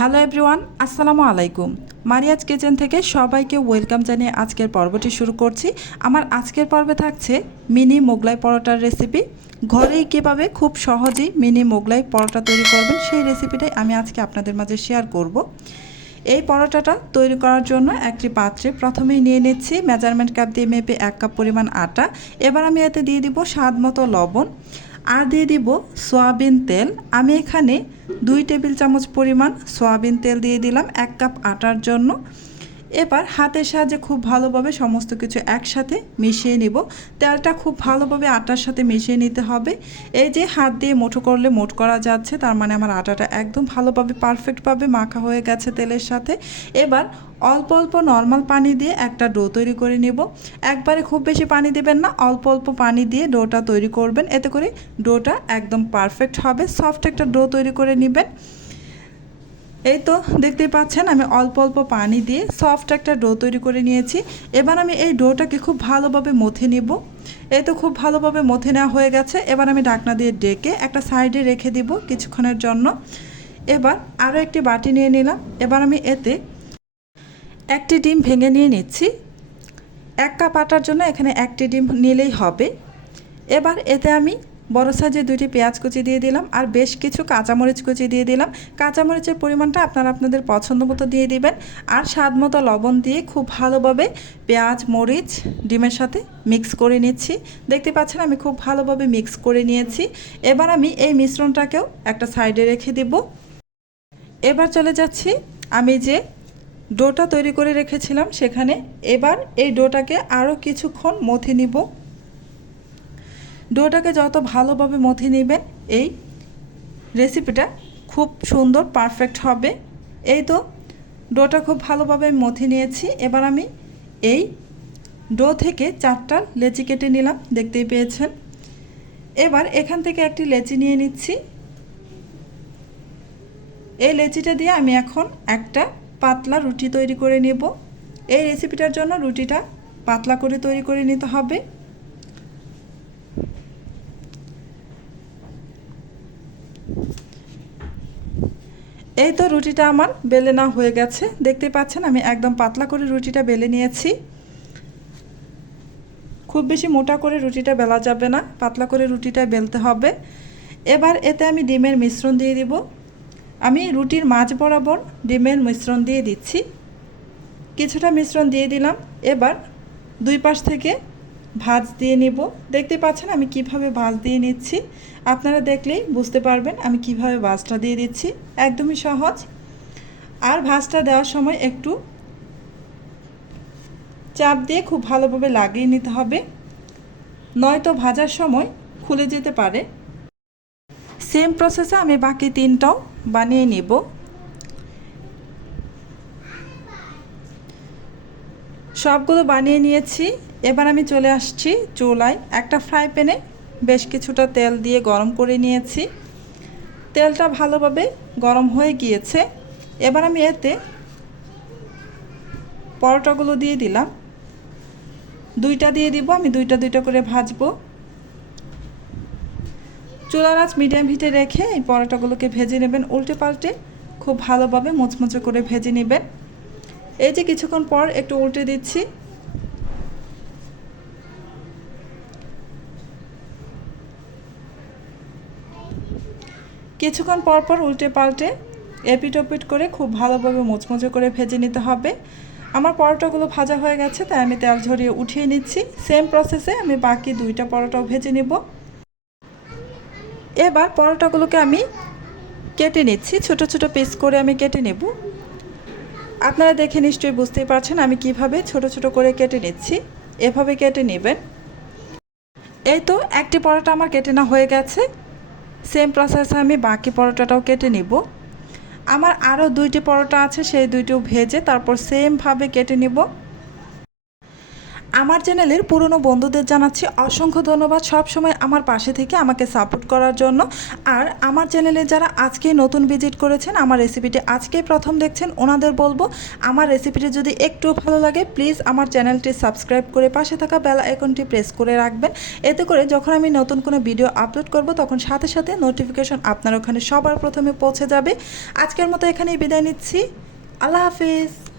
Hello everyone, আসসালামু আলাইকুম। Mariya's kitchen থেকে সবাইকে ওয়েলকাম জানিয়ে আজকের পর্বটি শুরু করছি। আমার আজকের পর্বে থাকছে মিনি মোগলাই পরোটার রেসিপি। ঘরেই কীভাবে খুব সহজেই মিনি মোগলাই পরোটা তৈরি করবেন সেই রেসিপিটাই আমি আজকে আপনাদের মাঝে শেয়ার করব। এই পরোটাটা তৈরি করার জন্য একটি পাত্রে প্রথমেই নিয়ে নিচ্ছি মেজারমেন্ট কাপ দিয়ে মেপে এক কাপ পরিমাণ আটা। এবার আমি এতে দিয়ে দিব স্বাদ মতো লবণ। আর দিয়ে দিব সয়াবিন তেল। আমি এখানে দুই টেবিল চামচ পরিমাণ সয়াবিন তেল দিয়ে দিলাম, এক কাপ আটার জন্য। এবার হাতের সাহায্যে খুব ভালোভাবে সমস্ত কিছু একসাথে মিশিয়ে নিব। তেলটা খুব ভালোভাবে আটার সাথে মিশিয়ে নিতে হবে। এই যে হাত দিয়ে মুঠো করলে মোট করা যাচ্ছে, তার মানে আমার আটাটা একদম ভালোভাবে পারফেক্টভাবে মাখা হয়ে গেছে তেলের সাথে। এবার অল্প অল্প নর্মাল পানি দিয়ে একটা ডো তৈরি করে নেব। একবারে খুব বেশি পানি দেবেন না, অল্প অল্প পানি দিয়ে ডোটা তৈরি করবেন। এতে করে ডোটা একদম পারফেক্ট হবে। সফট একটা ডো তৈরি করে নেবেন। এই তো দেখতেই পাচ্ছেন, আমি অল্প অল্প পানি দিয়ে সফট একটা ডো তৈরি করে নিয়েছি। এবার আমি এই ডোটাকে খুব ভালোভাবে মথে নেব। এই তো খুব ভালোভাবে মথে নেওয়া হয়ে গেছে। এবার আমি ডাকনা দিয়ে ডেকে একটা সাইডে রেখে দিব কিছুক্ষণের জন্য। এবার আরও একটি বাটি নিয়ে নিলাম। এবার আমি এতে একটি ডিম ভেঙে নিয়ে নিচ্ছি। এক কাপ আটার জন্য এখানে একটি ডিম নিলেই হবে। এবার এতে আমি বড় সাইজে দুইটি পেঁয়াজ কুচি দিয়ে দিলাম আর বেশ কিছু কাঁচামরিচ কুচি দিয়ে দিলাম। কাঁচামরিচের পরিমাণটা আপনারা আপনাদের পছন্দ মতো দিয়ে দিবেন আর স্বাদ মতো লবণ দিয়ে খুব ভালোভাবে পেঁয়াজ, মরিচ, ডিমের সাথে মিক্স করে নিচ্ছি। দেখতে পাচ্ছেন আমি খুব ভালোভাবে মিক্স করে নিয়েছি। এবার আমি এই মিশ্রণটাকেও একটা সাইডে রেখে দিব। এবার চলে যাচ্ছি আমি যে ডোটা তৈরি করে রেখেছিলাম সেখানে। এবার এই ডোটাকে আরও কিছুক্ষণ মথে নিব। ডোটাকে যত ভালোভাবে মথে নেবেন, এই রেসিপিটা খুব সুন্দর পারফেক্ট হবে। এই তো, ডোটা খুব ভালোভাবে মথে নিয়েছি। এবার আমি এই ডো থেকে চারটা লেচি কেটে নিলাম, দেখতেই পেয়েছেন। এবার এখান থেকে একটি লেচি নিয়ে নিচ্ছি। এই লেচিটা দিয়ে আমি এখন একটা পাতলা রুটি তৈরি করে নেব। এই রেসিপিটার জন্য রুটিটা পাতলা করে তৈরি করে নিতে হবে। এই তো রুটিটা আমার বেলে না হয়ে গেছে। দেখতে পাচ্ছেন, আমি একদম পাতলা করে রুটিটা বেলে নিয়েছি। খুব বেশি মোটা করে রুটিটা বেলা যাবে না, পাতলা করে রুটিটা বেলতে হবে। এবার এতে আমি ডিমের মিশ্রণ দিয়ে দিব। আমি রুটির মাঝ বরাবর ডিমের মিশ্রণ দিয়ে দিচ্ছি। কিছুটা মিশ্রণ দিয়ে দিলাম। এবার দুই পাশ থেকে ভাজ দিয়ে নিব। দেখতে পাচ্ছেন আমি কীভাবে ভাজ দিয়ে নিচ্ছি। আপনারা দেখলেই বুঝতে পারবেন আমি কীভাবে ভাজটা দিয়ে দিচ্ছি। একদমই সহজ। আর ভাজটা দেওয়ার সময় একটু চাপ দিয়ে খুব ভালোভাবে লাগিয়ে নিতে হবে। নয়তো ভাজার সময় খুলে যেতে পারে। সেম প্রসেসে আমি বাকি তিনটাও বানিয়ে নেব। সবগুলো বানিয়ে নিয়েছি। এবার আমি চলে আসছি চুলায় একটা ফ্রাই প্যানে। বেশ কিছুটা তেল দিয়ে গরম করে নিয়েছি। তেলটা ভালোভাবে গরম হয়ে গিয়েছে। এবার আমি এতে পরোটাগুলো দিয়ে দিলাম। দুইটা দিয়ে দিব, আমি দুইটা দুইটা করে ভাজবো। চুলার আঁচ মিডিয়াম হিটে রেখে এই পরোটাগুলোকে ভেজে নেবেন উল্টে পাল্টে। খুব ভালোভাবে মুচমুচে করে ভেজে নেবেন। এই যে কিছুক্ষণ পর একটু উল্টে দিচ্ছি। কিছুক্ষণ পর পর উল্টে পাল্টে এপিট ওপিট করে খুব ভালোভাবে মুচমুচে করে ভেজে নিতে হবে। আমার পরোটাগুলো ভাজা হয়ে গেছে, তাই আমি তেল ঝরিয়ে উঠিয়ে নিচ্ছি। সেম প্রসেসে আমি বাকি দুইটা পরোটাও ভেজে নেব। এবার পরোটাগুলোকে আমি কেটে নিচ্ছি, ছোট ছোট পিস করে আমি কেটে নেব। আপনারা দেখে নিশ্চয়ই বুঝতেই পারছেন আমি কীভাবে ছোট ছোট করে কেটে নিচ্ছি। এভাবে কেটে নেবেন। এই তো, একটি পরোটা আমার কেটে না হয়ে গেছে। সেম প্রসেসে আমি বাকি পরোটাটাও কেটে নিব। আমার আরও দুইটি পরোটা আছে, সেই দুইটিও ভেজে তারপর সেমভাবে কেটে নিব। আমার চ্যানেলের পুরনো বন্ধুদের জানাচ্ছি অসংখ্য ধন্যবাদ সব সময় আমার পাশে থেকে আমাকে সাপোর্ট করার জন্য। আর আমার চ্যানেলে যারা আজকেই নতুন ভিজিট করেছেন, আমার রেসিপিটি আজকেই প্রথম দেখছেন, ওনাদের বলব, আমার রেসিপিটি যদি একটু ভালো লাগে, প্লিজ আমার চ্যানেলটি সাবস্ক্রাইব করে পাশে থাকা বেল আইকনটি প্রেস করে রাখবেন। এতে করে যখন আমি নতুন কোনো ভিডিও আপলোড করব, তখন সাথে সাথে নোটিফিকেশন আপনার ওখানে সবার প্রথমে পৌঁছে যাবে। আজকের মতো এখানেই বিদায় নিচ্ছি। আল্লাহ হাফিজ।